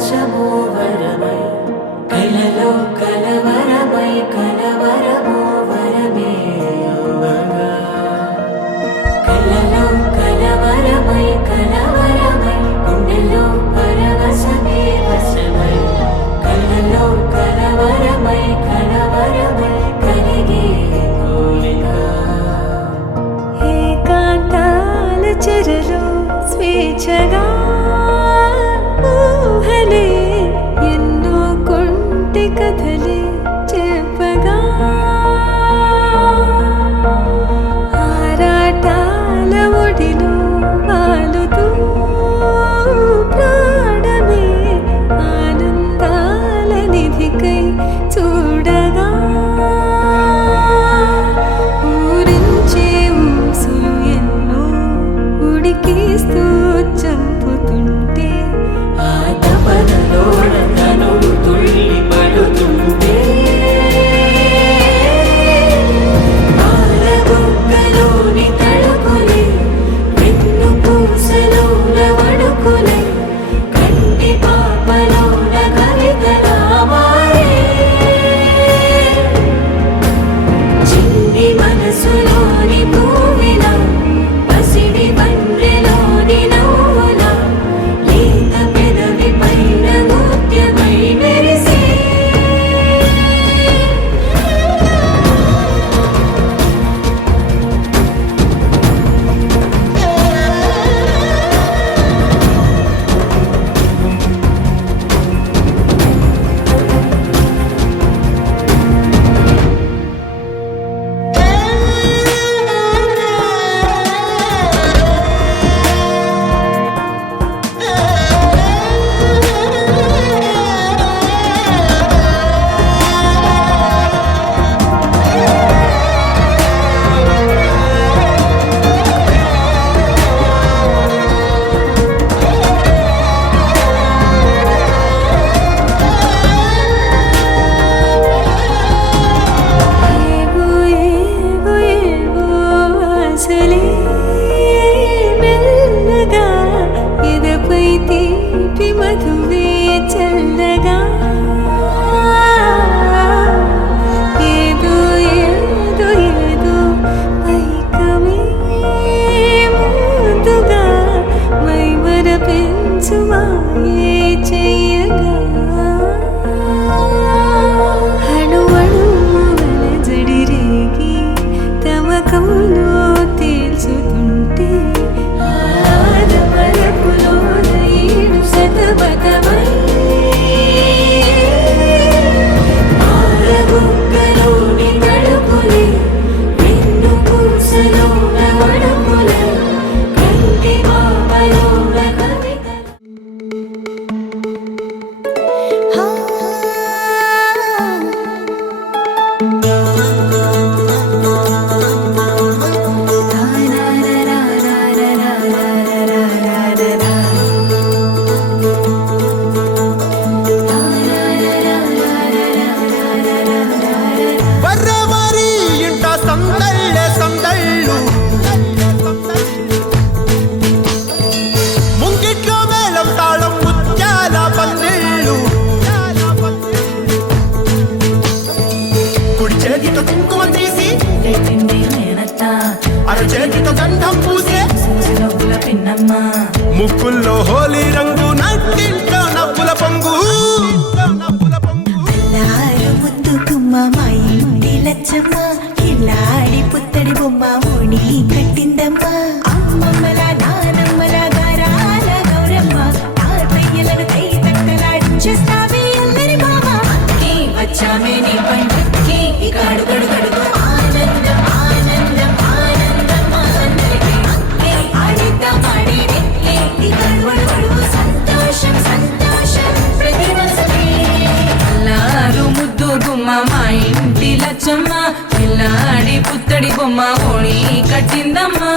పరవశము వరమై కలలో కలవరమై కలవరము వరమే యువగా కలలో కలవరమై కలవరమై గుండెలో పరవశమే వశమై కలలో కలవరమై కలవరమై కలిగే కోరిక ఏకాంతాల చెరలో స్వేచ్ఛగా ఊహలే ఎన్నో కొంటి కథలే చెప్పగా ఆరాటాల ఒడిలో వాలుతూ ప్రాణమే ఆనందాల నిధికై చూడగా ఊరించే ఊసులు ఎన్నో ఉడికిస్తూ చంపుతుంటే ఆ తపనలోన తనువు తుళ్ళి పడుతుంటే పాలబుగ్గలోని తడుకులే వెన్ను పూసలోన వడుకులే కంటి పాపలోన కవితలా మారే చిన్ని మనసులోని పూవిలా పసిడి బండ్రెలోని నవ్వులా లేత పెదవి పైన ముత్యమై మెరిసే ఏవో ఏవో ఏవో ఆశలే మెల్లగా ఎదపై తీపి మధువే చల్లగా ఏదో ఏదో ఏదో పైకమే ముందుగా మైమర పెంచు మాయే చెయ్యగా అణువణువుల జడిరేగి తమకంలో తేల్చుతుంటే ఆదమరపులోన ఈడు శతబతమై పాలబుగ్గలోని తడుకులే వెన్ను పూసలోన వడుకులే కంటి పాపలోన కవితలు ಬರ್ರವರಿ ಇಂಟ ಸಂದಳ್ಳೆ ಸಂದಳ್ಳು ముంగిట్లో మేళం తాళం ముత్యాల పందిళ్ళు కుడి చేతితో కుంకుమ తీసి రేపింది నేనత్త అర చేతితో గంధం పూసే సూచిలోపుల పిన్నమ్మ ముక్కుల్లో హోలీ రంగు నట్టింట్లో నవ్వుల పొంగు అల్లారు ముద్దు గుమ్మ మా ఇంటి లచ్చమ్మ ఇల్లాడి పుత్తడి బొమ్మ ఓణి కట్టిందమ్మ అమ్మమ్మల నానమ్మల గారాల గౌరమ్మ తాతయ్యలను కై తట్టలాడించేస్తావే అల్లరి మామ అక్కి వచ్చామే నీ పంటకి ఇక అడుగడుగడుగు ఆనందం ఆనందం ఆనందం మా అందరికీ అక్కే ఆడిద్దాం ఆడి వెక్కే ఇక అడుగడుగడుగు సంతోషం సంతోషం ప్రతి మనసుకే అల్లారు ముద్దు గుమ్మ మా ఇంటి లచ్చమ్మ పిల్లాడి పుత్తడి బొమ్మ ఓణి కట్టిందమ్మా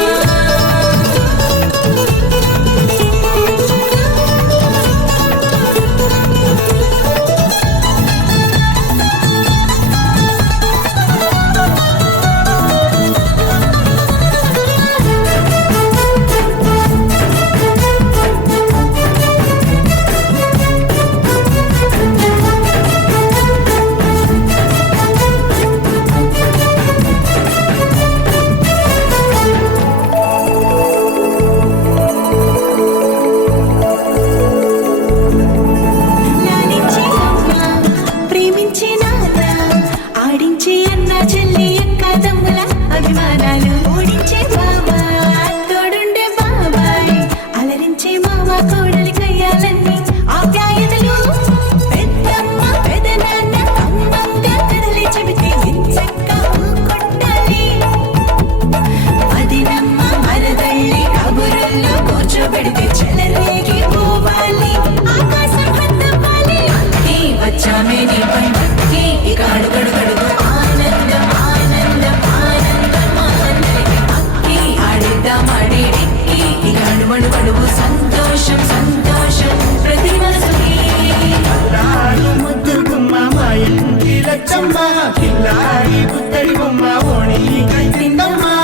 వచ్చామే నీ పండక్కి ఇక అడుగడుగడుగు ఆనందం ఆనందం ఆనందం మా అందరికి అక్కి ఆడిద్దాం ఆడేడిక్కి ఇక అడుగడుగడుగు సంతోషం సంతోషం ప్రతి మనసుకి అల్లారు ముద్దు గుమ్మ మా ఇంటి లచ్చమ్మ కిల్లాడి పుత్తడి బొమ్మ ఓణి కట్టిందమ్మా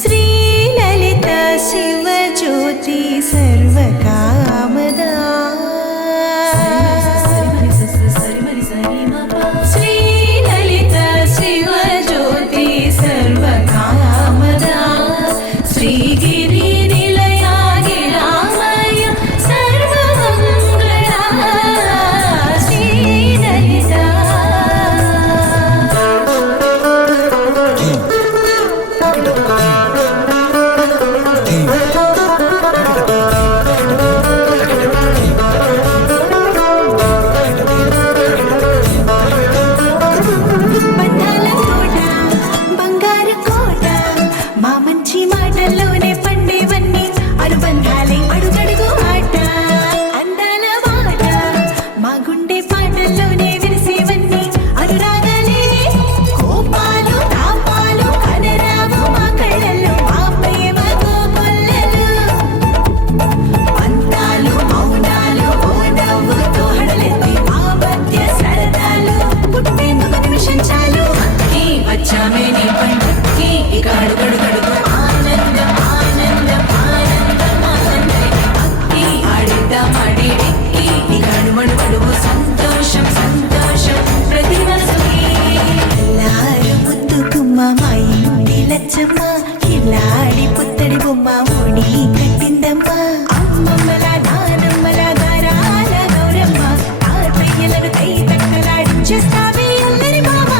శ్రీలలిత శివజ్యోతి సర్వకామదా శ్రీలలిత శివజ్యోతి సర్వకామదా శ్రీగిరి నిలయాగి రామయ్య సర్వమంగళ శ్రీలలిత బంధాల కోట బంగారు కోట మా మంచి మాటల్లోనే పండేవన్నీ అనుబంధాలే అడుగడుగు ఆట అందాల మాట మా గుండె పాటల్లోనే విరిసేవన్నీ అనురాగాలే కోపాలు తాపాలు కనరావు మా కళ్ళల్లో మా ప్రేమ కోకొల్లలు పంతాలు మౌనాలు ఓ నవ్వుతో హడలెత్తి మా మధ్య సరదాలు పుట్టేందుకు నిమిషం చాలు అక్కి వచ్చామే నీ పండక్కి ఇక అడుగడుగడుగు ఆనందం ఆనందం ఆనందం మా అందరికి అక్కి ఆడిద్దాం ఆడేడిక్కి ఇక అడుగడుగడుగు సంతోషం సంతోషం ప్రతి మనసుకి ఎల్లారు ముద్దు గుమ్మ మా ఇంటి లచ్చమ్మ కిల్లాడి పుత్తడి బొమ్మ ఓడి కట్టిందమ్మ అమ్మమ్మల నానమ్మల గారాల గౌరమ్మ తాతయ్యలను కై తక్కలాడించేస్తావే అల్లరి మామ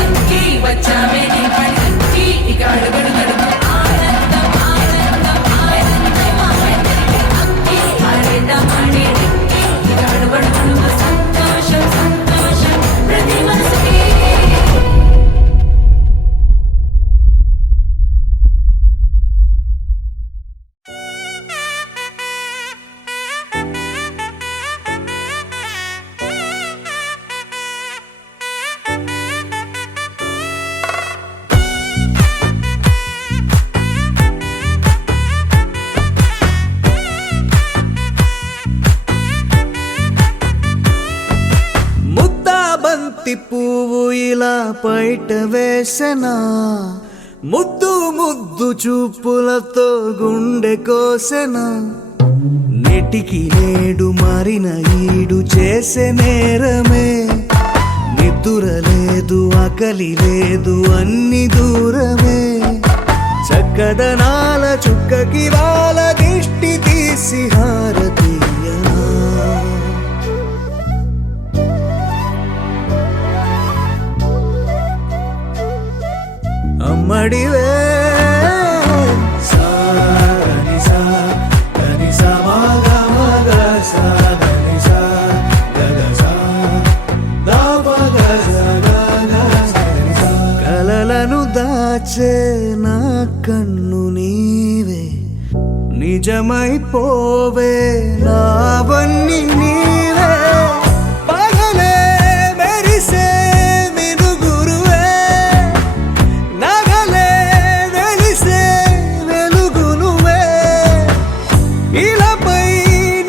అక్కి వచ్చామే నీ పండక్కి ఇక అడుగడుగడుగు ఆనందం ఆనందం ఆనందం మా అందరికి అక్కి ఆడిద్దాం ఆడేడిక్కి ఇక అడుగడుగడుగు సంతోషం సంతోషం ప్రతి మనసుకి ముద్దా బంతి పువ్వు ఇలా బయట వేసెనా ముద్దు ముద్దు చూపులతో గుండె కోసెనా నెటికి నేడు మారిన ఈడు చేసే నేరమే నిద్ర లేదు ఆకలి లేదు అన్ని దూరమే చక్కదనాల చుక్కకి వాళ్ళ దిష్టి తీసి హారతీయనా అమ్మడివే సాని సా గని సా మగ మగ సా గని సా గగ సా దా పగ సా గగ సని సా కలలను దాచే నా కన్ను నీవే నిజమైపోవే నావన్నీ నీవే పగలే మెరిసే మినుగురువే నగలే వెలిసే వెలుగు నువ్వే ఇలాపై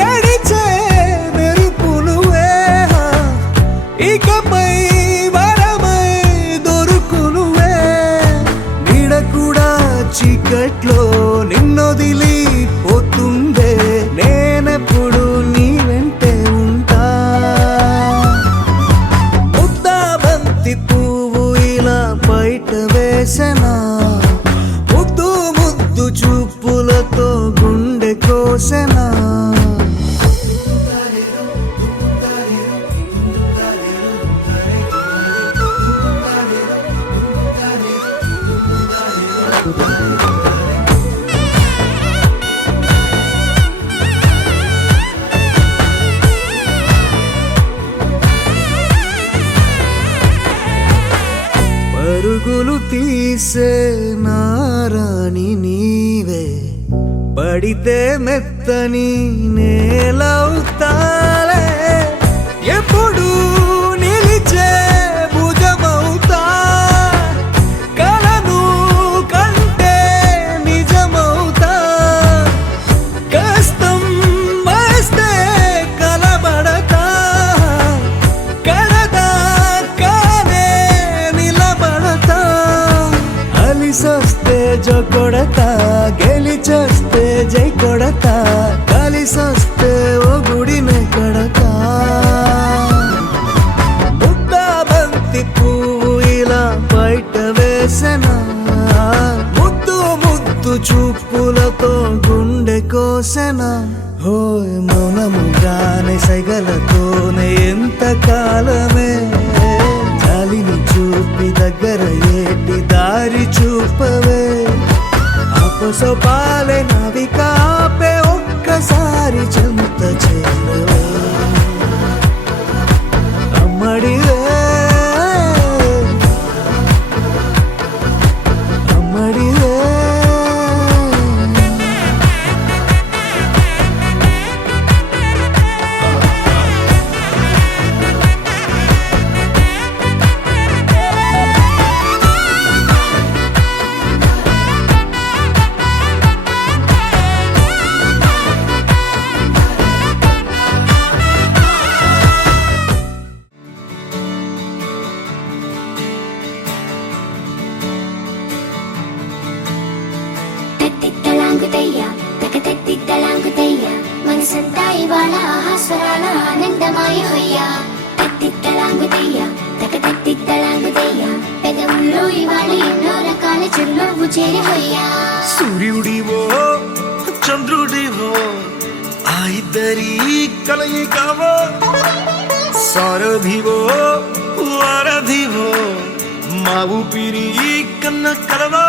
నడిచే మెరుపు నువ్వే ఇకపై వరమై దొరుకు నువ్వే నీడ కూడా చీకట్లో నిన్నొదిలి పోతుందే నేనెప్పుడు నీ వెంటే ఉంటా ముద్దా బంతి పువ్వు ఇలా బయట వేసెనా ముద్దు ముద్దు చూపులతో గుండె కోసెనా పరుగులు తీసే నారాణి నీవే, పడితే మెత్తని నేలవుతాలే, ఎప్పుడు నిలిచే భుజమవుతా, కలను కంటే నిజమవుతా, కష్టం వస్తే కలబడతా, కడదాకానే నిలబడతా, అలిసొస్తే జో కొడతా, గెలిచొస్తే జై కొడతా, కలిసొస్తే ఓ గుడినే కడతా. ముద్దా బంతి పువ్వు ఇలా బయట వేసెనా, ముద్దు ముద్దు చూపులతో గుండె కోసెనా, హోయ్ మౌనముగానే సైగలతోనే ఎంత కాలమే, జాలిని చూపి దగ్గర ఏటి దారి చూపవే, అపసొపాలే నవికాపే ఒక్కసారి చెంత చేరవే, అమ్మడివే అమ్మడివే. తత్తిత్తలాంగుతయ్య తకతత్తిత్తలాంగుతయ్య మనసంతా ఇవాళ ఆహాస్వరాల ఆనందమాయ హొయ్యా, తత్తిత్తలాంగుతయ్య తకతత్తిత్తలాంగుతయ్య పెదవుల్లో ఇవాళ ఎన్నో రకాల చిరునవ్వు చేరి హొయ్యా. సూర్యుడివో చంద్రుడివో ఆ ఇద్దరి కలయికవో, సారథివో వారధివో మా ఊపిరి కన్న కలవో,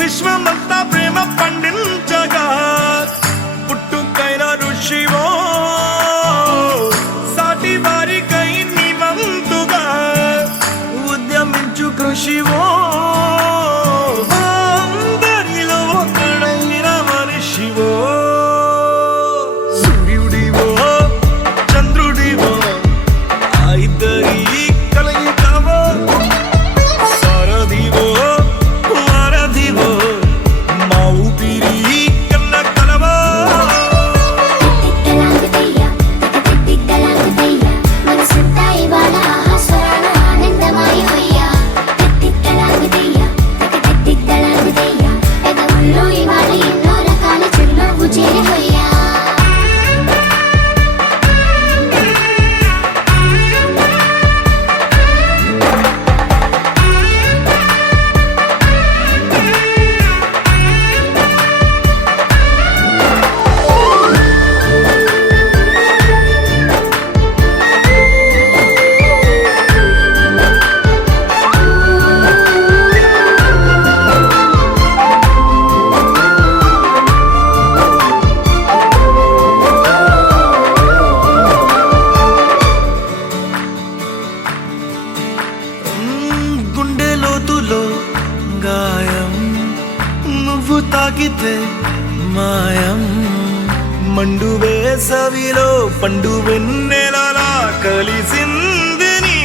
విశ్వమంతా ప్రేమ పండించగా పుట్టుకైన ఋషివో, సాటి వారికై నివంతుగా ఉద్యమించు కృషివో, అందరిలో ఒకడైన మనిషివో, సూర్యుడివో చంద్రుడివో ఆ ఇద్దరి కలయికవో, సారథివో వారధివో మా ఊపిరి కన్న కలవో. తత్తిత్తలాంగుతయ్య తకతత్తిత్తలాంగుతయ్య మనసంతా ఇవాళ ఆహాస్వరాల ఆనందమాయ హొయ్యా, తత్తిత్తలాంగుతయ్య తకతత్తిత్తలాంగుతయ్య పెదవుల్లో ఇవాళ ఎన్నో రకాల చిరునవ్వు చేరి హొయ్యా. గుండె లోతులో గాయం నువ్వు తాకితే మాయం, మండు వేసవిలో పండు వెన్నెలలా కలిసింది నీ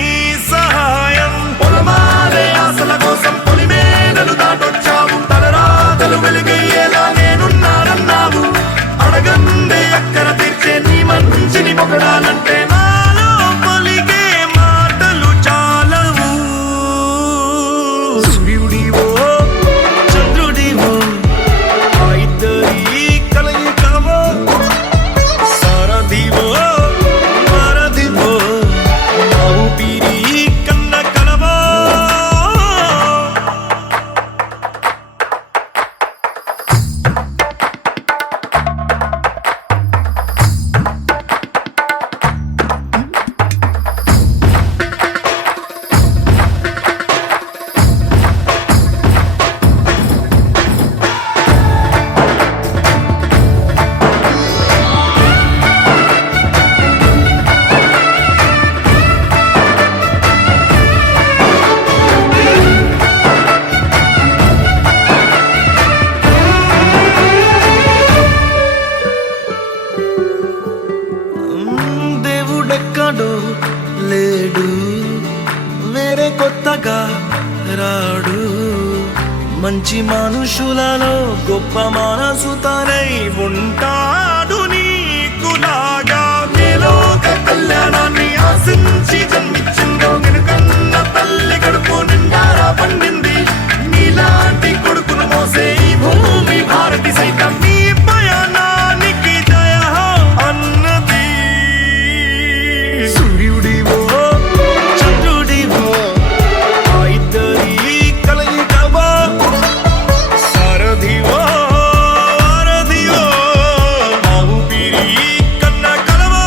సహాయం, పొలమారే ఆశల కోసం పొలిమేనలు దాటొచ్చావు, తలరాతలు వెలుగయ్యేలా నేనున్నానన్నావు, అడగందే అక్కర తీర్చే నీ మంచిని పొగడాలంటే నాలో పలికే మాటలు చాలవు. సూర్యుడివో చంద్రుడివో ఆ ఇద్దరి కలయికవో, సారథివో వారధివో మా ఊపిరి కన్న కలవో. రాడు మంచి మనుషులలో గొప్ప మనసు తనై ఉంటాడు నీకులాగా లోక కళ్యాణాన్ని ఆశించి జన్మించిందో నిన్నుకన్న తల్లి కడుపు నిండారా పండింది నీలాంటి కొడుకును మోసే ఈ భూమి భారతి సైతం నీ పయనానికి జయ అన్నది సూర్యుడివో చంద్రుడివో ఆ ఇద్దరి కలయికవో సారథివో వారధివో ఆ ఊపిరి కన్న కలవో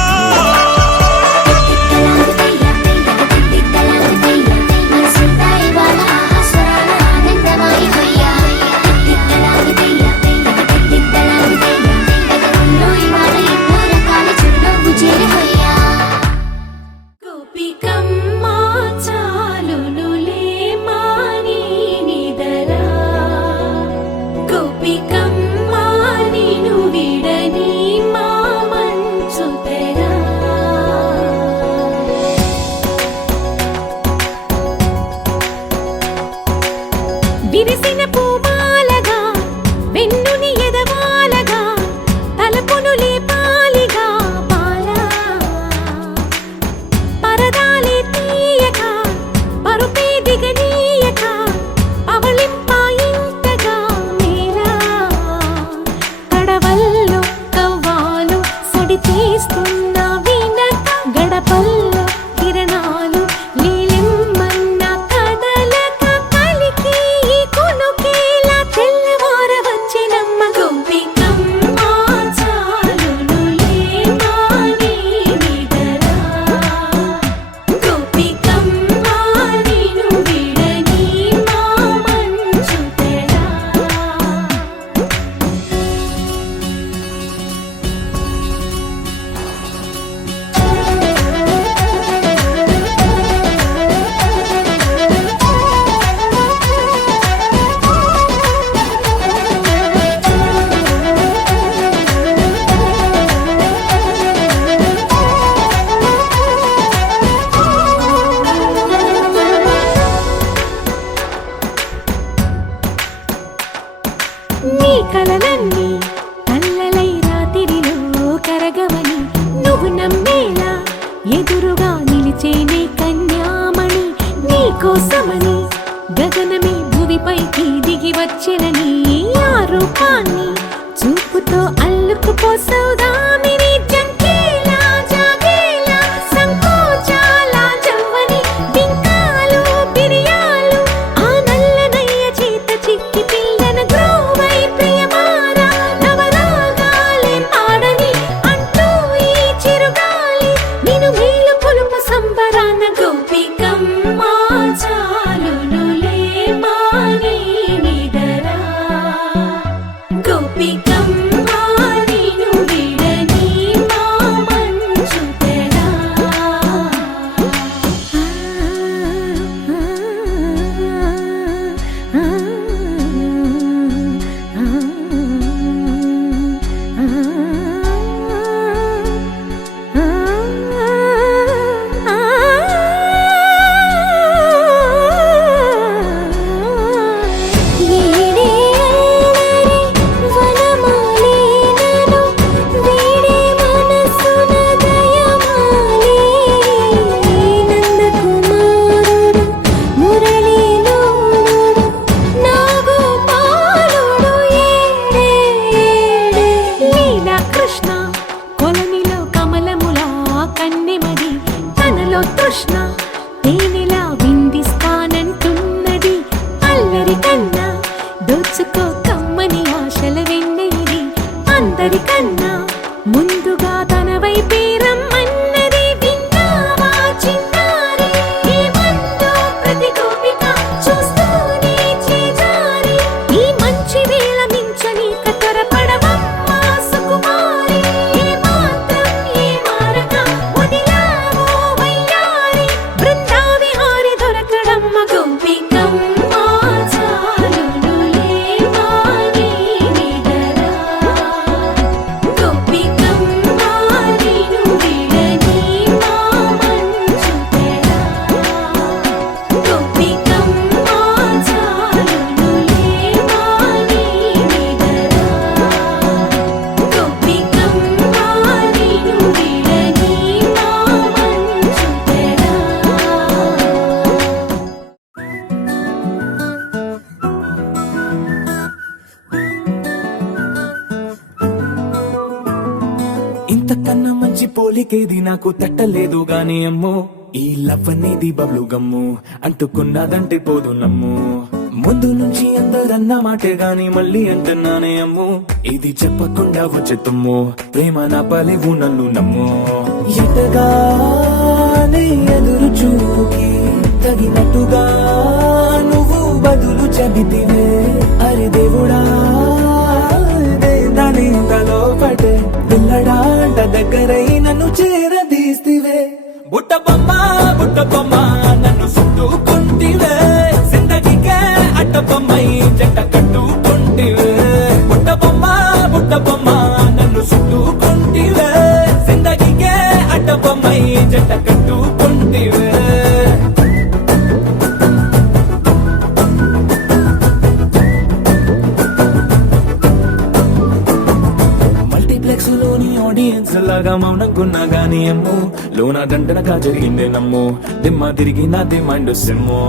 గోపికమ్మ చాలునులే మాని నిదరా గోపికమ్మ నిను విడని మా మంచు తెరా విరిసిన పూమాలగా వెన్నుని ఎదవాలగా తలపును లేపాలిగా బాలా పరదాలే తీయక పరుపే దిగనీయక అవళింపాయింతగా మేలా కడవల్లో కవ్వాలు సడి చేస్తున్న వినత గడపల్లో కిరణాలు లీలిమ్మన్న కదలక కలికి ఈ కొనుకేలా తెల్లవార వచ్చినమ్మ గోపికమ్మ చాలునులే మాని నిదరా గోపికమ్మ నిను విడని మా మంచు తెరా నీ కలలన్నీ కల్లలై రాత్రిలో కరగవని నువ్వు నమ్మేలా ఎదురుగా నిలిచేనే కన్యామణి నీ కోసమని గగనమే భువిపైకి దిగి వచ్చినని ఆ రూపాన్ని చూపుతో అల్లుకుపోసౌదామిని జంకేలా జాగేలా సంకోచాల జవ్వని బింకాలు బిరియాలు ఆ నల్లనయ్య చేత చిక్కి పిల్లన గ్రోవై ప్రియమారా నవరాగాలే పాడని అంటూ ఈ చిరుగాలి నిన్ను మేలు కొలుపు సంబరాన గోపికమ్మ చాలునులే మాని నిదరా గోపికమ్మ నిను విడని మంచి పోలికేది నాకు తట్టలేదు గాని అమ్మో ఈ లవ్ అనేది బబ్లు గమ్ము అంటుకున్నదంటే పోదు నమ్ము ముందు నుంచి అందరన్న మాటే గాని మళ్ళీ అంటున్నానే అమ్ము ఇది చెప్పకుండా వచ్చే తుమ్ము ప్రేమ నా పలేవు నన్ను నమ్ము ఎటగానే ఎదురు చూకి తగినట్టుగా నువ్వు బదులు చెబితివే అరే దేవుడా దాని తలో పడే పిల్లడాంట దగ్గరై నన్ను చేరదీస్తివే బుట్ట బొమ్మ నన్ను చుట్టుకుంటివే జిందగీకే అట్ట బొమ్మై జంట కట్టుకుంటివే బుట్ట బొమ్మ నన్ను చుట్టుకుంటివే జిందగీకే అట్ట బొమ్మై జంట కట్టుకుంటివే మల్టీప్లెక్స్ లోని ఆడియన్స్ లాగా మౌనంకున్నా గానీ అమ్ము లోన దండనగా జరిగిందే నమ్ము దిమ్మ తిరిగి నాదే మైండ్ సిమ్ము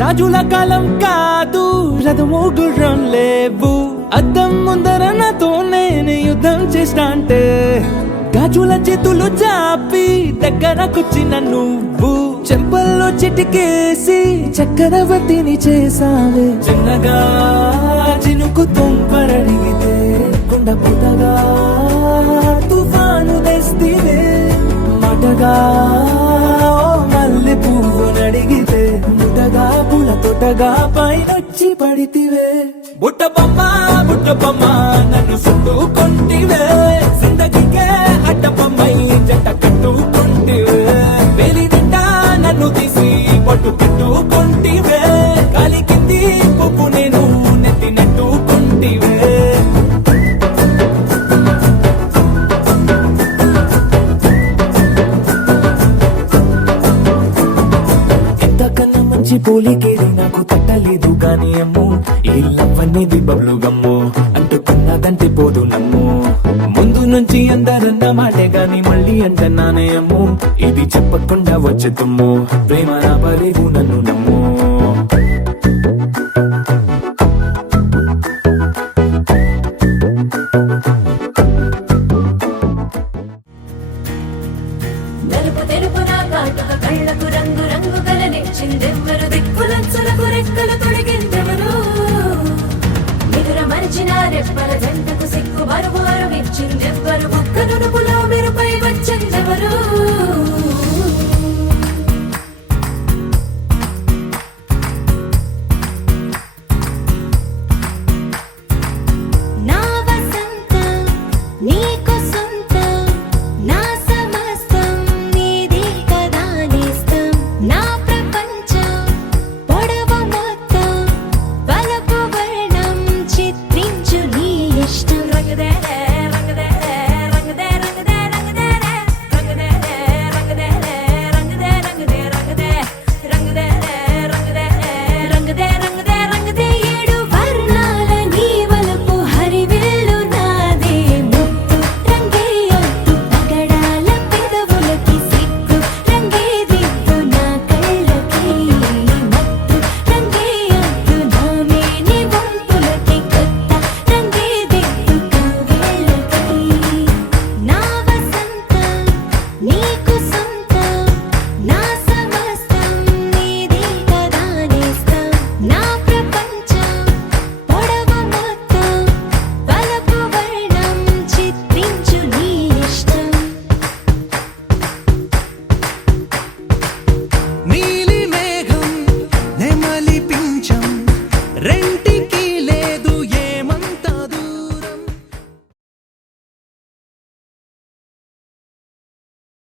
రాజుల కాలం కాదు రథము గుర్రం లేవు అద్దం ముందర నాతో నేను యుద్ధం చేస్తా అంటే గాజుల చేతులు చాపి దగ్గరకొచ్చిన నువ్వు చెంపల్లో చిటికేసి చక్రవర్తిని చేసావే చిన్నగా చినుకు తుంపరడిగితే కుండ పుటగా తుఫాను తెస్తివే మాటగా మల్లె పువ్వు నడిగితే ముటగా పుల తొటగా పైనొచ్చి పడితివే బుట్ట బొమ్మ నన్ను చుట్టుకుంటివే జిందగీకే అడ్డ బొమ్మై జంట కట్టుకుంటివే వేలి నిండా నన్ను తీసి పట్టు పెట్టుకుంటివే గాలి కింది పువ్వు నేను నెట్టినట్టుకుంటివే మంచి పోలికేది నాకు తట్టలేదు గాని అమ్ము ఈ లవ్ అనేది బబ్లు గమ్ము అంటుకున్నదంటే పోదు నమ్ము ముందు నుంచి అందరన్న మాటే గాని మళ్ళీ అంటున్నానే అమ్ము ఇది చెప్పకుండా వచ్చే తుమ్ము ప్రేమ నా పలేవు నన్ను నమ్ము